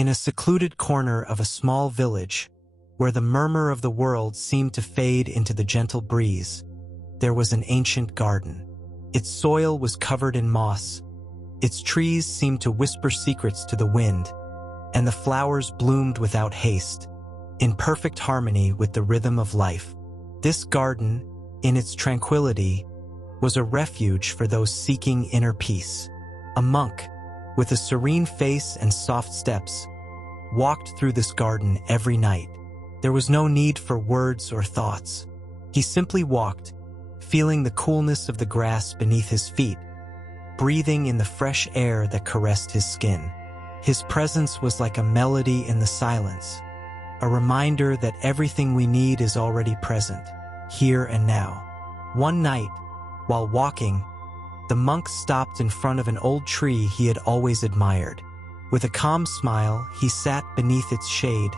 In a secluded corner of a small village, where the murmur of the world seemed to fade into the gentle breeze, there was an ancient garden. Its soil was covered in moss, its trees seemed to whisper secrets to the wind, and the flowers bloomed without haste, in perfect harmony with the rhythm of life. This garden, in its tranquility, was a refuge for those seeking inner peace. A monk, with a serene face and soft steps, walked through this garden every night. There was no need for words or thoughts. He simply walked, feeling the coolness of the grass beneath his feet, breathing in the fresh air that caressed his skin. His presence was like a melody in the silence, a reminder that everything we need is already present, here and now. One night, while walking, the monk stopped in front of an old tree he had always admired. With a calm smile, he sat beneath its shade,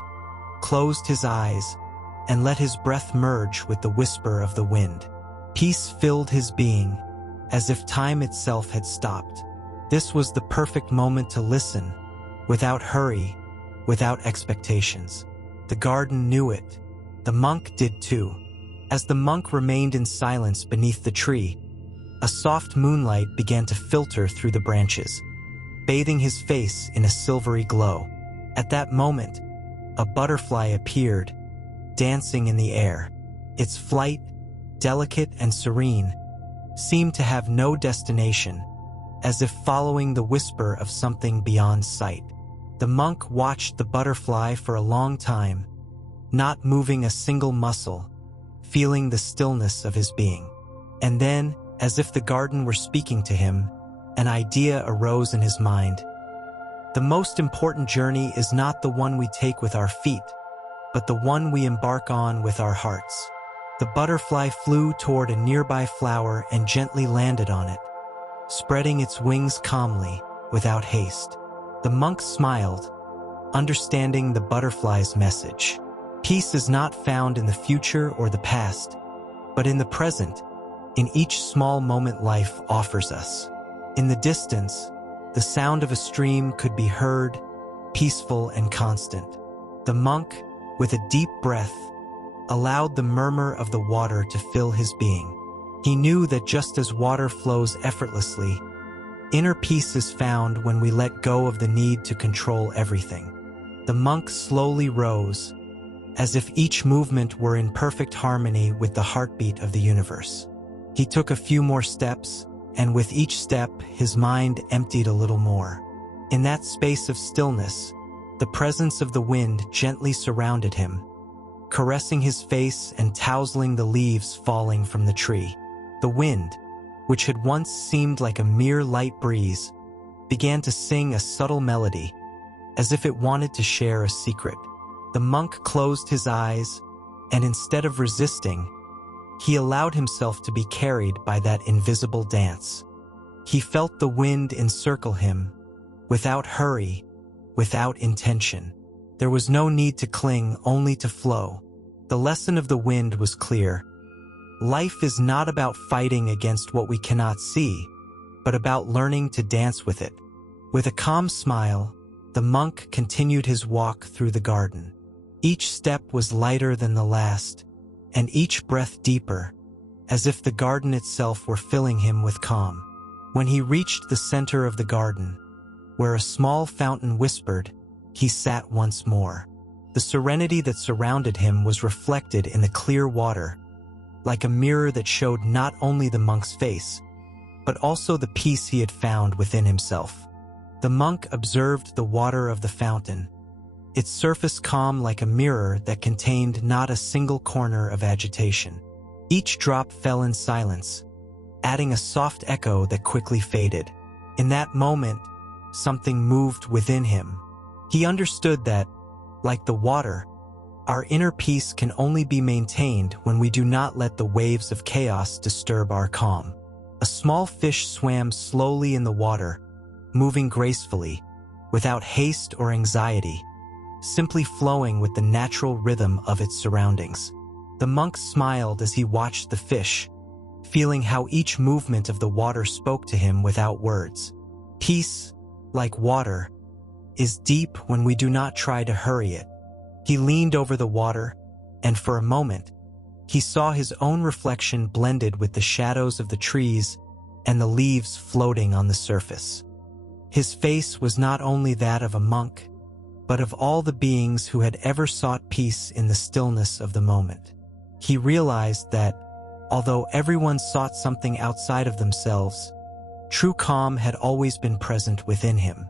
closed his eyes, and let his breath merge with the whisper of the wind. Peace filled his being, as if time itself had stopped. This was the perfect moment to listen, without hurry, without expectations. The garden knew it. The monk did too. As the monk remained in silence beneath the tree, a soft moonlight began to filter through the branches, bathing his face in a silvery glow. At that moment, a butterfly appeared, dancing in the air. Its flight, delicate and serene, seemed to have no destination, as if following the whisper of something beyond sight. The monk watched the butterfly for a long time, not moving a single muscle, feeling the stillness of his being. And then, as if the garden were speaking to him, an idea arose in his mind. The most important journey is not the one we take with our feet, but the one we embark on with our hearts. The butterfly flew toward a nearby flower and gently landed on it, spreading its wings calmly, without haste. The monk smiled, understanding the butterfly's message. Peace is not found in the future or the past, but in the present, in each small moment life offers us. In the distance, the sound of a stream could be heard, peaceful and constant. The monk, with a deep breath, allowed the murmur of the water to fill his being. He knew that just as water flows effortlessly, inner peace is found when we let go of the need to control everything. The monk slowly rose, as if each movement were in perfect harmony with the heartbeat of the universe. He took a few more steps, and with each step, his mind emptied a little more. In that space of stillness, the presence of the wind gently surrounded him, caressing his face and tousling the leaves falling from the tree. The wind, which had once seemed like a mere light breeze, began to sing a subtle melody, as if it wanted to share a secret. The monk closed his eyes, and instead of resisting, he allowed himself to be carried by that invisible dance. He felt the wind encircle him, without hurry, without intention. There was no need to cling, only to flow. The lesson of the wind was clear. Life is not about fighting against what we cannot see, but about learning to dance with it. With a calm smile, the monk continued his walk through the garden. Each step was lighter than the last, and each breath deeper, as if the garden itself were filling him with calm. When he reached the center of the garden, where a small fountain whispered, he sat once more. The serenity that surrounded him was reflected in the clear water, like a mirror that showed not only the monk's face, but also the peace he had found within himself. The monk observed the water of the fountain, its surface calm like a mirror that contained not a single corner of agitation. Each drop fell in silence, adding a soft echo that quickly faded. In that moment, something moved within him. He understood that, like the water, our inner peace can only be maintained when we do not let the waves of chaos disturb our calm. A small fish swam slowly in the water, moving gracefully, without haste or anxiety, simply flowing with the natural rhythm of its surroundings. The monk smiled as he watched the fish, feeling how each movement of the water spoke to him without words. Peace, like water, is deep when we do not try to hurry it. He leaned over the water, and for a moment, he saw his own reflection blended with the shadows of the trees and the leaves floating on the surface. His face was not only that of a monk, but of all the beings who had ever sought peace in the stillness of the moment. He realized that, although everyone sought something outside of themselves, true calm had always been present within him.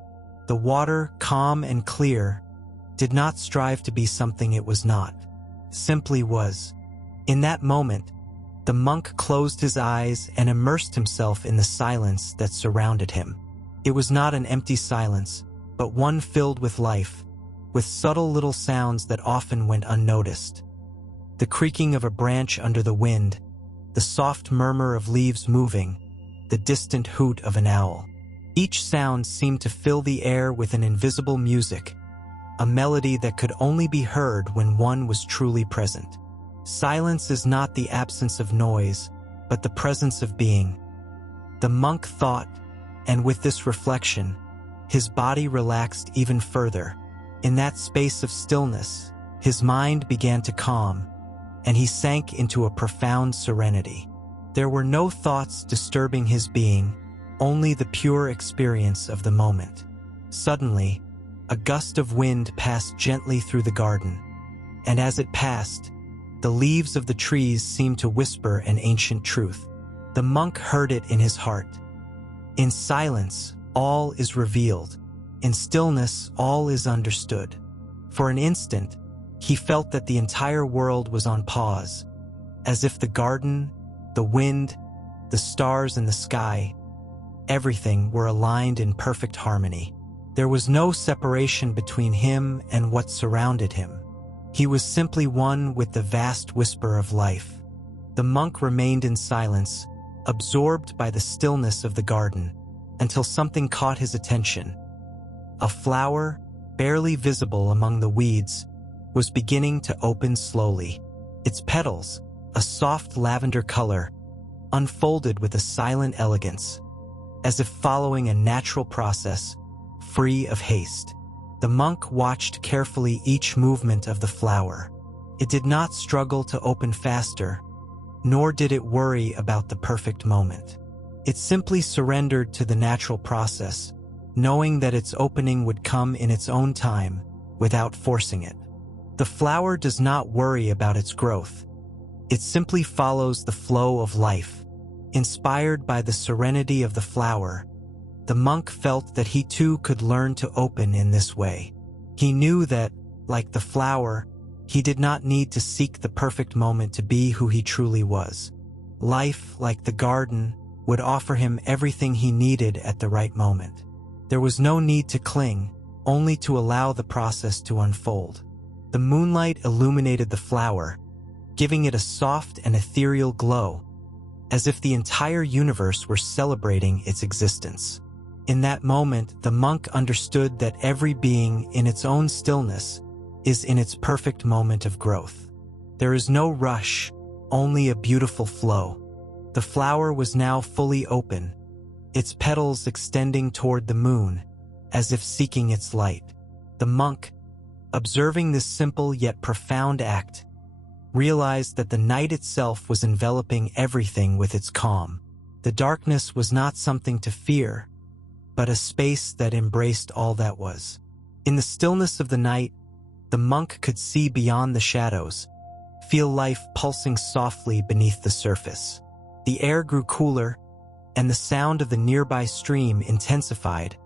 The water, calm and clear, did not strive to be something it was not, simply was. In that moment, the monk closed his eyes and immersed himself in the silence that surrounded him. It was not an empty silence, but one filled with life, with subtle little sounds that often went unnoticed. The creaking of a branch under the wind, the soft murmur of leaves moving, the distant hoot of an owl. Each sound seemed to fill the air with an invisible music, a melody that could only be heard when one was truly present. Silence is not the absence of noise, but the presence of being. The monk thought, and with this reflection, his body relaxed even further. In that space of stillness, his mind began to calm, and he sank into a profound serenity. There were no thoughts disturbing his being, only the pure experience of the moment. Suddenly, a gust of wind passed gently through the garden, and as it passed, the leaves of the trees seemed to whisper an ancient truth. The monk heard it in his heart. In silence, all is revealed. In stillness, all is understood. For an instant, he felt that the entire world was on pause, as if the garden, the wind, the stars and the sky, everything were aligned in perfect harmony. There was no separation between him and what surrounded him. He was simply one with the vast whisper of life. The monk remained in silence, absorbed by the stillness of the garden, until something caught his attention. A flower, barely visible among the weeds, was beginning to open slowly. Its petals, a soft lavender color, unfolded with a silent elegance, as if following a natural process, free of haste. The monk watched carefully each movement of the flower. It did not struggle to open faster, nor did it worry about the perfect moment. It simply surrendered to the natural process, knowing that its opening would come in its own time, without forcing it. The flower does not worry about its growth. It simply follows the flow of life. Inspired by the serenity of the flower, the monk felt that he too could learn to open in this way. He knew that, like the flower, he did not need to seek the perfect moment to be who he truly was. Life, like the garden, would offer him everything he needed at the right moment. There was no need to cling, only to allow the process to unfold. The moonlight illuminated the flower, giving it a soft and ethereal glow, as if the entire universe were celebrating its existence. In that moment, the monk understood that every being in its own stillness is in its perfect moment of growth. There is no rush, only a beautiful flow. The flower was now fully open, its petals extending toward the moon, as if seeking its light. The monk, observing this simple yet profound act, realized that the night itself was enveloping everything with its calm. The darkness was not something to fear, but a space that embraced all that was. In the stillness of the night, the monk could see beyond the shadows, feel life pulsing softly beneath the surface. The air grew cooler, and the sound of the nearby stream intensified,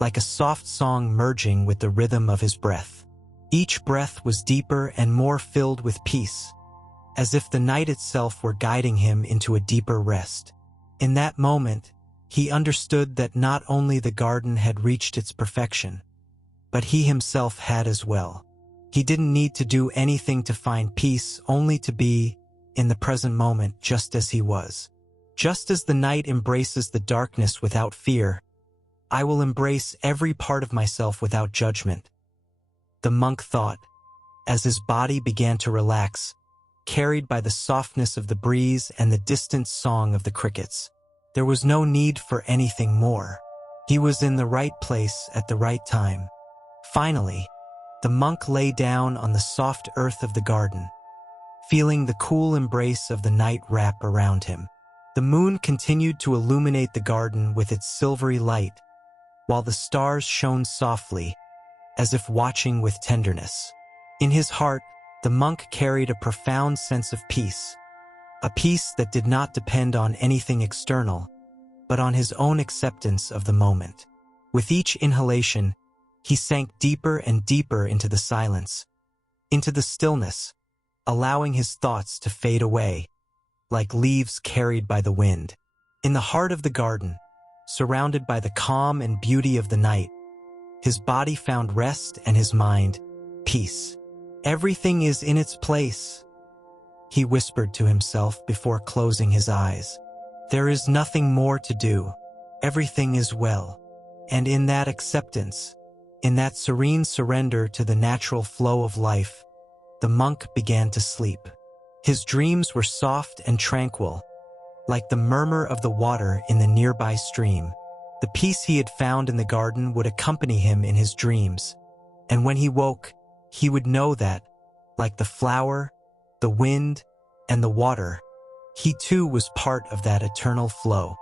like a soft song merging with the rhythm of his breath. Each breath was deeper and more filled with peace, as if the night itself were guiding him into a deeper rest. In that moment, he understood that not only the garden had reached its perfection, but he himself had as well. He didn't need to do anything to find peace, only to be in the present moment just as he was. Just as the night embraces the darkness without fear, I will embrace every part of myself without judgment, the monk thought, as his body began to relax, carried by the softness of the breeze and the distant song of the crickets. There was no need for anything more. He was in the right place at the right time. Finally, the monk lay down on the soft earth of the garden, feeling the cool embrace of the night wrap around him. The moon continued to illuminate the garden with its silvery light, while the stars shone softly, as if watching with tenderness. In his heart, the monk carried a profound sense of peace, a peace that did not depend on anything external, but on his own acceptance of the moment. With each inhalation, he sank deeper and deeper into the silence, into the stillness, allowing his thoughts to fade away, like leaves carried by the wind. In the heart of the garden, surrounded by the calm and beauty of the night, his body found rest and his mind, peace. "Everything is in its place," he whispered to himself before closing his eyes. "There is nothing more to do. Everything is well." And in that acceptance, in that serene surrender to the natural flow of life, the monk began to sleep. His dreams were soft and tranquil, like the murmur of the water in the nearby stream. The peace he had found in the garden would accompany him in his dreams, and when he woke, he would know that, like the flower, the wind, and the water, he too was part of that eternal flow.